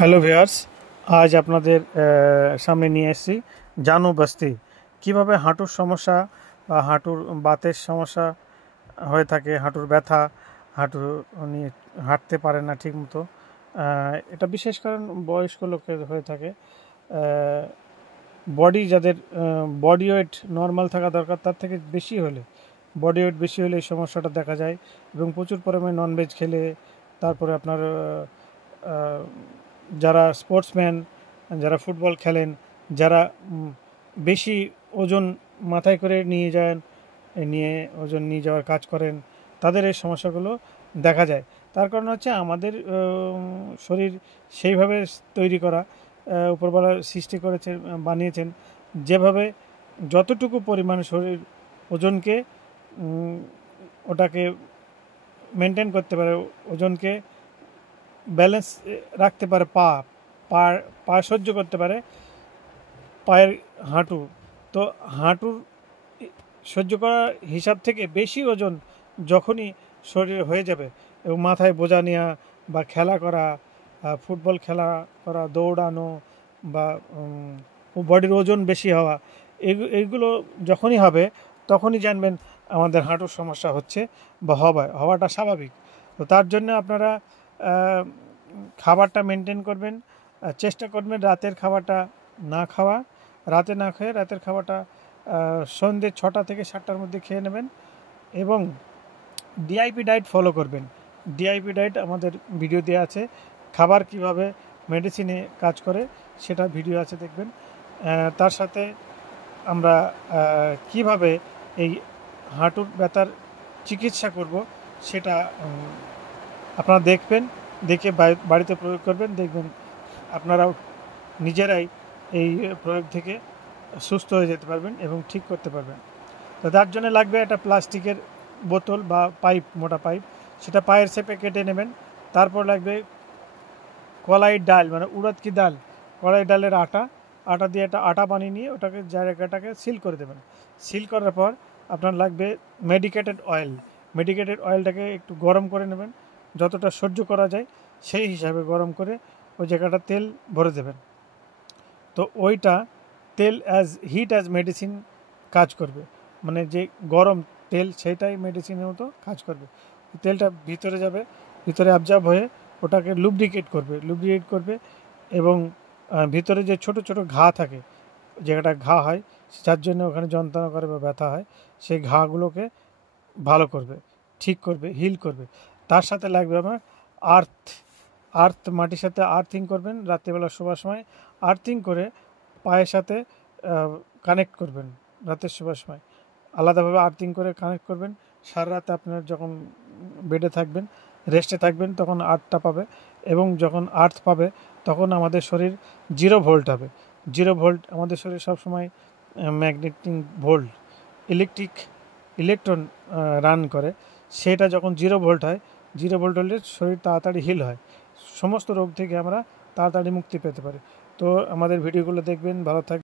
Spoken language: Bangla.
হ্যালো ভিউয়ার্স, আজ আপনাদের সামনে নিয়ে এসেছি জানু বস্তি। কিভাবে হাঁটুর সমস্যা বা হাঁটুর বাতের সমস্যা হয়ে থাকে, হাঁটুর ব্যথা, হাঁটু নিয়ে হাঁটতে পারে না ঠিকমতো। এটা বিশেষ কারণ বয়স্ক লোকের হয়ে থাকে। বডি যাদের বডি ওয়েট নর্মাল থাকা দরকার তার থেকে বেশি হলে, বডি ওয়েট বেশি হলে এই সমস্যাটা দেখা যায়। এবং প্রচুর পরিমাণে ননভেজ খেলে, তারপরে আপনার যারা স্পোর্টসম্যান, যারা ফুটবল খেলেন, যারা বেশি ওজন মাথায় করে নিয়ে ওজন নিয়ে যাওয়ার কাজ করেন, তাদের এই সমস্যাগুলো দেখা যায়। তার কারণ হচ্ছে আমাদের শরীর সেইভাবে তৈরি করা, উপরবেলা সৃষ্টি করেছে, বানিয়েছেন যেভাবে যতটুকু পরিমাণ শরীর ওজনকে ওটাকে মেনটেন করতে পারে, ওজনকে ব্যালেন্স রাখতে পারে, পা সহ্য করতে পারে, পায়ের হাঁটু। তো হাঁটুর সহ্য করার হিসাব থেকে বেশি ওজন যখনই শরীরে হয়ে যাবে এবং মাথায় বোঝা নেওয়া বা খেলা করা, ফুটবল খেলা করা, দৌড়ানো বা বডির ওজন বেশি হওয়া, এইগুলো যখনই হবে তখনই জানবেন আমাদের হাঁটুর সমস্যা হচ্ছে বা হওয়াটা স্বাভাবিক। তো তার জন্য আপনারা খাবারটা মেনটেন করবেন, চেষ্টা করবেন রাতের খাবারটা না খাওয়া, রাতে না খেয়ে রাতের খাবারটা সন্ধ্যে 6টা থেকে 7টার মধ্যে খেয়ে নেবেন। এবং ডিআইপি ডায়েট ফলো করবেন। ডিআইপি ডায়েট আমাদের ভিডিও দেওয়া আছে, খাবার কিভাবে মেডিসিনে কাজ করে সেটা ভিডিও আছে, দেখবেন। তার সাথে আমরা কিভাবে এই হাঁটুর ব্যথার চিকিৎসা করব সেটা আপনারা দেখবেন, দেখে বাড়িতে প্রয়োগ করবেন, দেখবেন আপনারাও নিজেরাই এই প্রয়োগ থেকে সুস্থ হয়ে যেতে পারবেন এবং ঠিক করতে পারবেন। তো তার জন্য লাগবে একটা প্লাস্টিকের বোতল বা পাইপ, মোটা পাইপ, সেটা পায়ের শেপে কেটে নেবেন। তারপর লাগবে কলাইয়ের ডাল, মানে উড়দ কি ডাল, কলাই ডালের আটা দিয়ে একটা আটা বানিয়ে নিয়ে ওটাকে জায়গাটাকে সিল করে দেবেন। সিল করার পর আপনার লাগবে মেডিকেটেড অয়েলটাকে একটু গরম করে নেবেন, যতটা সহ্য করা যায় সেই হিসাবে গরম করে ওই জায়গাটা তেল ভরে দেবেন। তো ওইটা তেল হিট অ্যাজ মেডিসিন কাজ করবে, মানে যে গরম তেল সেটাই মেডিসিনের মতো কাজ করবে। তেলটা ভিতরে যাবে, ভিতরে অ্যাবজর্ব হয়ে ওটাকে লুব্রিকেট করবে এবং ভিতরে যে ছোট ছোট ঘা থাকে, জায়গাটা ঘা হয়, যার জন্য ওখানে যন্ত্রণা করে বা ব্যথা হয়, সেই ঘাগুলোকে ভালো করবে, ঠিক করবে, হিল করবে। তার সাথে লাগবে আমার আর্থ মাটির সাথে আর্থিং করবেন। রাত্রিবেলা শোবার সময় আর্থিং করে পায়ের সাথে কানেক্ট করবেন। রাতের শোবার সময় আলাদাভাবে আর্থিং করে কানেক্ট করবেন। সারা রাতে আপনার যখন বেডে থাকবেন, রেস্টে থাকবেন, তখন আর্থটা পাবে। এবং যখন আর্থ পাবে তখন আমাদের শরীর 0 ভোল্ট হবে। 0 ভোল্ট আমাদের শরীর সবসময় ম্যাগনেটিক ভোল্ট, ইলেকট্রন রান করে। সেটা যখন 0 ভোল্ট হয়, 0 ভোল্ট হলে শরীর তাড়াতাড়ি হিল হয়, সমস্ত রোগ থেকে আমরা তাড়াতাড়ি মুক্তি পেতে পারি। তো আমাদের ভিডিওগুলো দেখবেন, ভালো থাকবেন।